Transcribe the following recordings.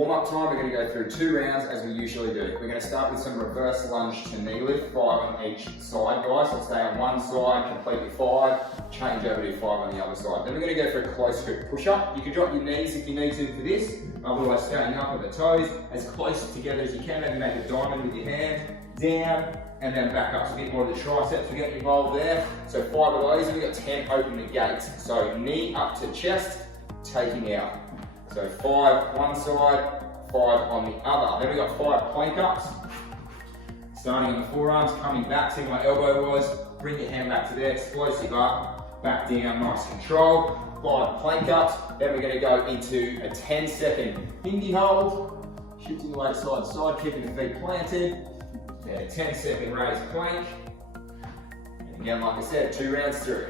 Warm-up time, we're going to go through 2 rounds as we usually do. We're going to start with some reverse lunge to knee lift, 5 on each side, guys. So stay on one side, complete with 5, change over to 5 on the other side. Then we're going to go for a close grip push-up. You can drop your knees if you need to for this, otherwise staying up with the toes as close together as you can. Maybe make a diamond with your hand, down, and then back up. So a bit more of the triceps, we're getting involved there. So 5 of those, and we've got 10 open the gates. So knee up to chest, taking out. So 5 one side, 5 on the other. Then we've got 5 plank ups. Starting on the forearms, coming back, see where my elbow was, bring your hand back to there, explosive up, back down, nice control. 5 plank ups, then we're going to go into a 10-second hindi hold, shifting the weight side to side, keeping the feet planted, and a 10-second raised plank. And again, like I said, 2 rounds through.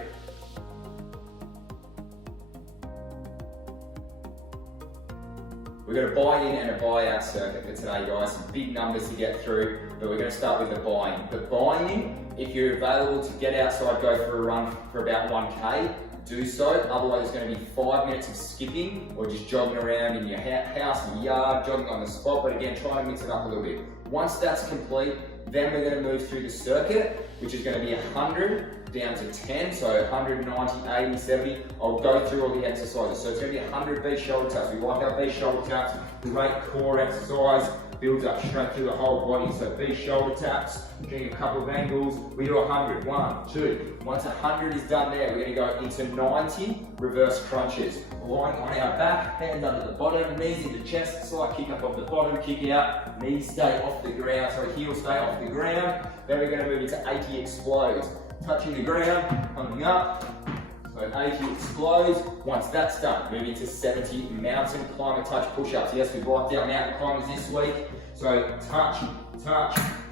We've got a buy-in and a buy-out circuit for today, guys. Some big numbers to get through, but we're going to start with the buy-in. The buy-in, if you're available to get outside, go for a run for about 1K, do so. Otherwise, it's going to be 5 minutes of skipping or just jogging around in your house, in your yard, jogging on the spot. But again, try to mix it up a little bit. Once that's complete, then we're going to move through the circuit, which is going to be 100 down to 10, so 190, 80, 70. I'll go through all the exercises. So it's going to be 100 V shoulder taps. We like our V shoulder taps, great core exercise, builds up strength through the whole body. So V shoulder taps, doing a couple of angles. We do 100, 1, 2. Once 100 is done there, we're going to go into 90 reverse crunches. Lying on our back, hands under the bottom, knees into chest, slight kick up off the bottom, kick out, knees stay off the ground, so heels stay off the ground. Then we're going to move into 80 explodes. Touching the ground, coming up. So 80 explodes. Once that's done, move into 70 mountain climber touch push-ups. Yes, we've locked down mountain climbers this week. So touch,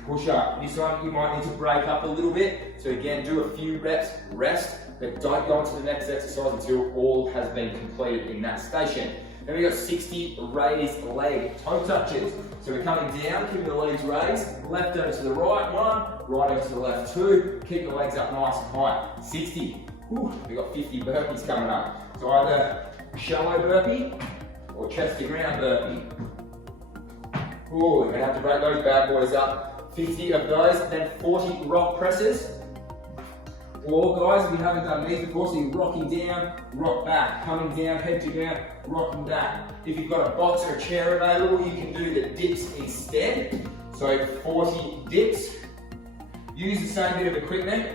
push up. This one you might need to break up a little bit. So again, do a few reps, rest, but don't go on to the next exercise until all has been completed in that station. Then we've got 60 raised leg toe touches. So we're coming down, keeping the legs raised, left over to the right, 1, right over to the left, 2, keep the legs up nice and high, 60. Whew, we've got 50 burpees coming up. So either shallow burpee or chest to ground burpee. Ooh, we're gonna have to break those bad boys up. 50 of those, then 40 rock presses. Or guys, if you haven't done these before, so you're rocking down, rock back, coming down, head to ground, rocking back. If you've got a box or a chair available, you can do the dips instead. So 40 dips. Use the same bit of equipment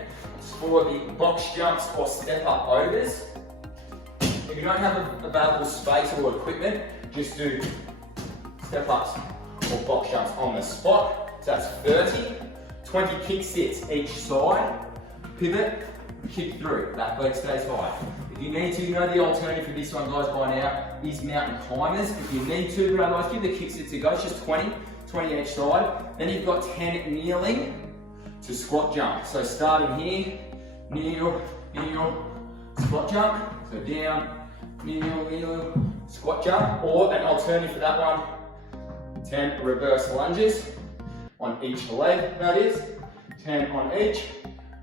for the box jumps or step up overs. If you don't have available space or equipment, just do step ups or box jumps on the spot. So that's 30. 20 kick sits each side. Pivot, kick through, that leg stays high. If you need to, you know the alternative for this one, guys, by now is mountain climbers. If you need to, but otherwise give the kick sits a go. It's just 20 each side. Then you've got 10 kneeling to squat jump. So starting here, kneel, squat jump. So down, kneel, squat jump. Or an alternative for that one, 10 reverse lunges on each leg, that is. 10 on each.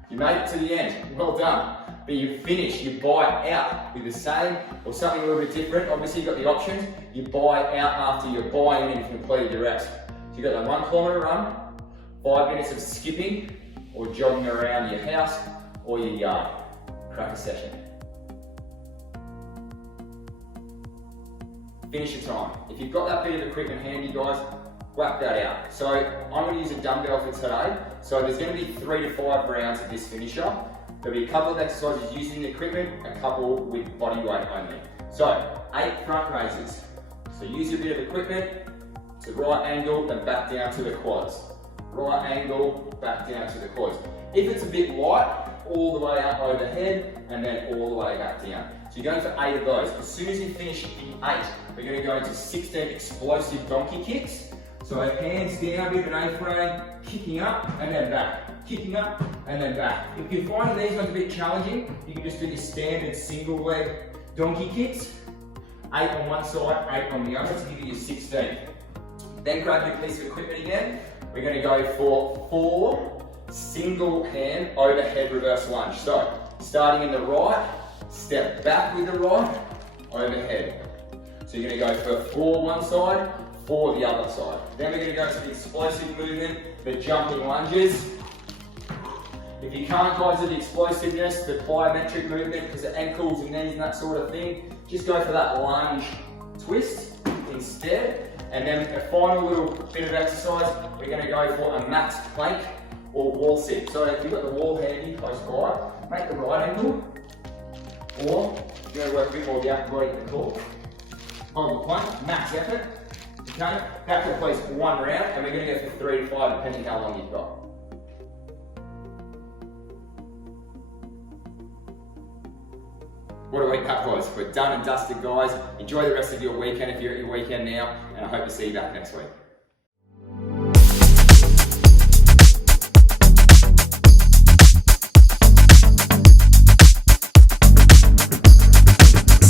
You made it to the end, well done. But you finish, you buy out with the same or something a little bit different. Obviously you've got the options. You buy out after you buy in and you've completed your reps. So you've got that 1 kilometre run, 5 minutes of skipping or jogging around your house or your yard. Crack a session. Finish your time. If you've got that bit of equipment handy, guys, whack that out. So I'm going to use a dumbbell for today. So there's going to be 3 to 5 rounds of this finisher. There'll be a couple of exercises using the equipment, a couple with body weight only. So 8 front raises. So use your bit of equipment to right angle, then back down to the quads. Right angle, back down to the quads. If it's a bit light, all the way up overhead, and then all the way back down. So you're going for 8 of those. As soon as you finish the 8, we're going to go into 16 explosive donkey kicks. So hands down with an A-frame, kicking up and then back, kicking up and then back. If you're finding these ones a bit challenging, you can just do your standard single leg donkey kicks. 8 on one side, 8 on the other to give you 16. Then grab your piece of equipment again. We're going to go for 4 single hand overhead reverse lunge. So starting in the right, step back with the right, overhead. So you're going to go for 4 one side, or the other side. Then we're going to go to the explosive movement, the jumping lunges. If you can't go to the explosiveness, the plyometric movement, because of ankles and knees and that sort of thing, just go for that lunge twist instead. And then a final little bit of exercise, we're going to go for a max plank or wall sit. So if you've got the wall handy close by, make the right angle, or you're going to work a bit more with the upper body at the core. Hold the plank, max effort. Okay, that completes one round, and we're going to go for 3 to 5 depending how long you've got. What a week that was. We're done and dusted, guys. Enjoy the rest of your weekend if you're at your weekend now, and I hope to see you back next week.